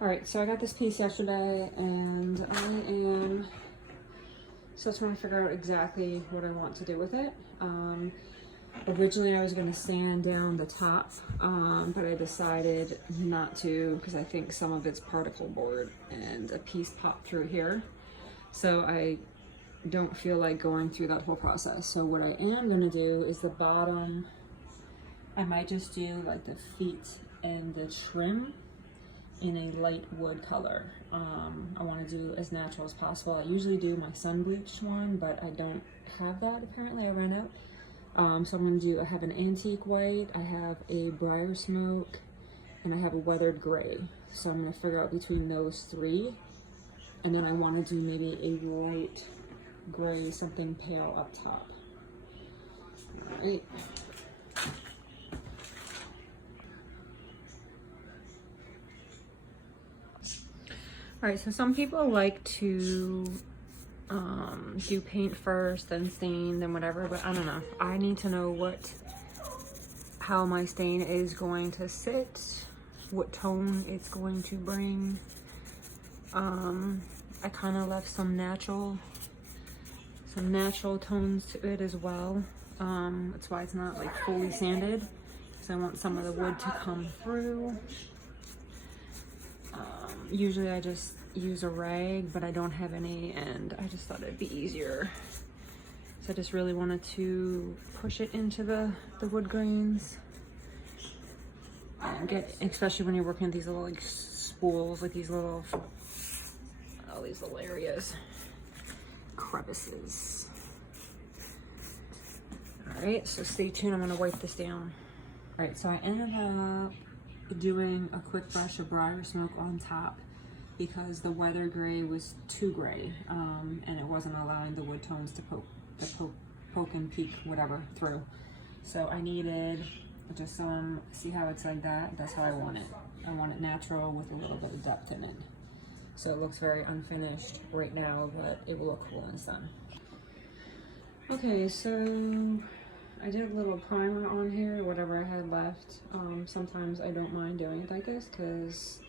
All right, so I got this piece yesterday and I am still trying to figure out exactly what I want to do with it. Originally I was going to sand down the top, but I decided not to because I think some of it's particle board and a piece popped through here. So I don't feel like going through that whole process. So what I am going to do is the bottom, I might just do like the feet and the trim in a light wood color. I want to do as natural as possible. I usually do my sun bleached one, but I don't have that apparently. I ran out. So I'm going to do, I have an antique white, I have a briar smoke, and I have a weathered gray. So I'm going to figure out between those three. And then I want to do maybe a light gray, something pale up top. All right. All right, so some people like to do paint first, then stain, then whatever, but I don't know. I need to know how my stain is going to sit, what tone it's going to bring. I kind of left some natural tones to it as well. That's why it's not like fully sanded, because I want some of the wood to come through. Usually I just use a rag, but I don't have any, and I just thought it'd be easier. So I just really wanted to push it into the wood grains and get, especially when you're working with these little like spools, like these little, all these little areas, crevices. All right, so stay tuned. I'm gonna wipe this down. All right, so I ended up doing a quick brush of briar smoke on top because the weather gray was too gray, and it wasn't allowing the wood tones to poke and peek whatever through. So I needed just some, see how it's like that? That's how I want it. I want it natural with a little bit of depth in it. So it looks very unfinished right now, but it will look cool in the sun. Okay, so I did a little primer on here, whatever I had left. Sometimes I don't mind doing it like this because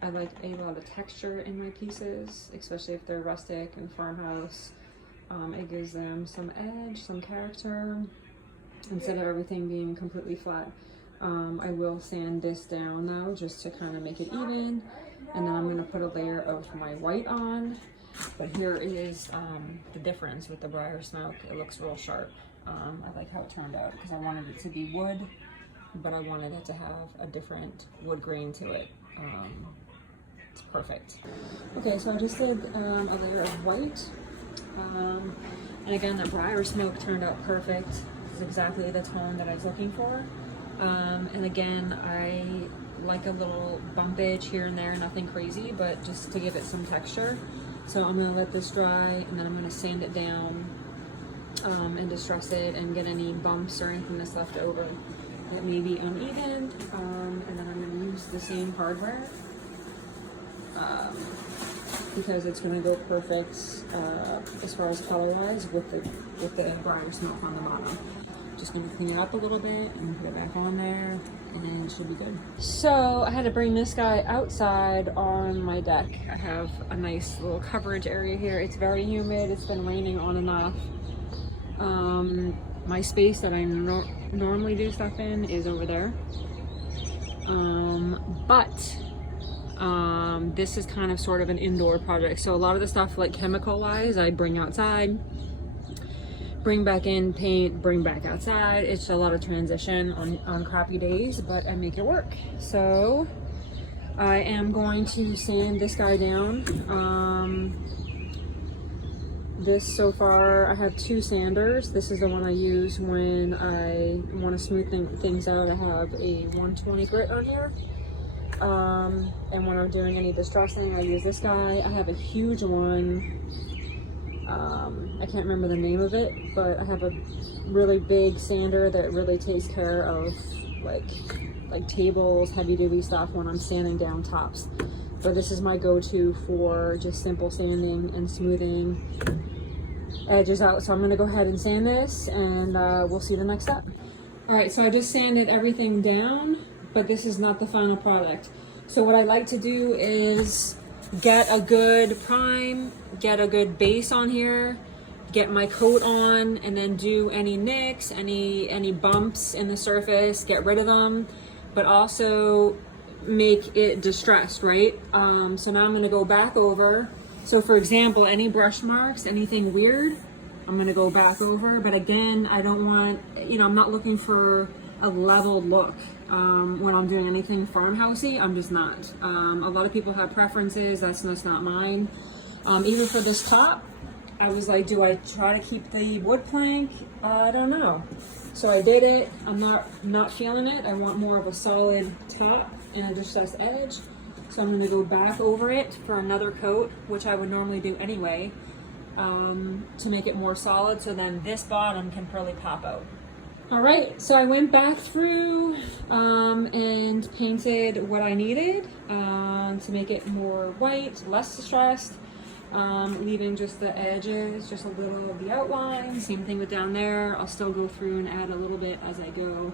I like a lot of texture in my pieces, especially if they're rustic and farmhouse. It gives them some edge, some character, instead of everything being completely flat. I will sand this down though, just to kind of make it even. And then I'm going to put a layer of my white on. But here is the difference with the briar smoke. It looks real sharp. I like how it turned out because I wanted it to be wood, but I wanted it to have a different wood grain to it. It's perfect. Okay, so I just did a layer of white. And again, that briar smoke turned out perfect. This is exactly the tone that I was looking for. And again, I like a little bumpage here and there, nothing crazy, but just to give it some texture. So I'm gonna let this dry and then I'm gonna sand it down and distress it and get any bumps or anything that's left over that may be uneven. And then I'm gonna use the same hardware because it's gonna go perfect as far as color-wise with the briar smoke on the bottom. Just gonna clean it up a little bit and put it back on there and it should be good. So I had to bring this guy outside on my deck. I have a nice little coverage area here. It's very humid, it's been raining on and off. My space that I normally do stuff in is over there. This is kind of sort of an indoor project. So a lot of the stuff like chemical wise, I bring outside, bring back in, paint, bring back outside. It's a lot of transition on crappy days, but I make it work. So I am going to sand this guy down. This so far, I have two sanders. This is the one I use when I want to smooth things out. I have a 120 grit on here. And when I'm doing any distressing, I use this guy. I have a huge one. I can't remember the name of it, but I have a really big sander that really takes care of like tables, heavy duty stuff when I'm sanding down tops. But this is my go-to for just simple sanding and smoothing edges out. So I'm gonna go ahead and sand this and we'll see the next step. All right, so I just sanded everything down, but this is not the final product. So what I like to do is get a good prime, get a good base on here, get my coat on, and then do any nicks, any bumps in the surface, get rid of them, but also make it distressed, right? So now I'm gonna go back over. So for example, any brush marks, anything weird, I'm gonna go back over. But again, I don't want, I'm not looking for a leveled look when I'm doing anything farmhousey. I'm just not. A lot of people have preferences. That's not mine. Even for this top, I was like, do I try to keep the wood plank? I don't know. So I did it. I'm not feeling it. I want more of a solid top and a distressed edge. So I'm gonna go back over it for another coat, which I would normally do anyway, to make it more solid, so then this bottom can probably pop out. All right, so I went back through and painted what I needed to make it more white, less distressed, leaving just the edges, just a little of the outline. Same thing with down there. I'll still go through and add a little bit as I go.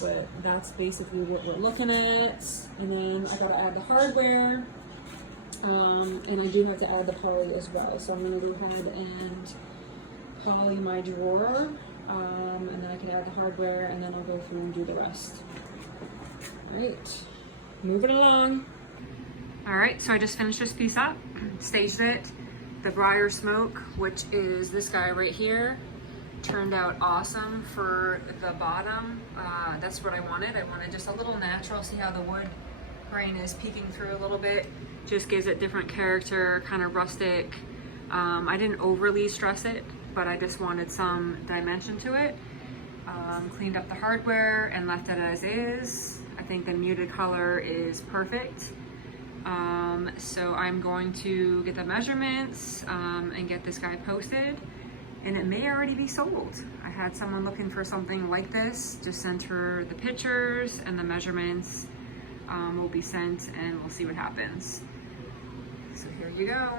But that's basically what we're looking at. And then I gotta add the hardware. And I do have to add the poly as well. So I'm gonna go ahead and poly my drawer. And then I can add the hardware, and then I'll go through and do the rest. All right, moving along. All right, so I just finished this piece up, staged it. The briar smoke, which is this guy right here, turned out awesome for the bottom. That's what I wanted. I wanted just a little natural. See how the wood grain is peeking through a little bit? Just gives it different character, kind of rustic. I didn't overly stress it, but I just wanted some dimension to it. Cleaned up the hardware and left it as is. I think the muted color is perfect. So I'm going to get the measurements and get this guy posted. And it may already be sold. I had someone looking for something like this. Just sent her the pictures, and the measurements will be sent, and we'll see what happens. So here you go.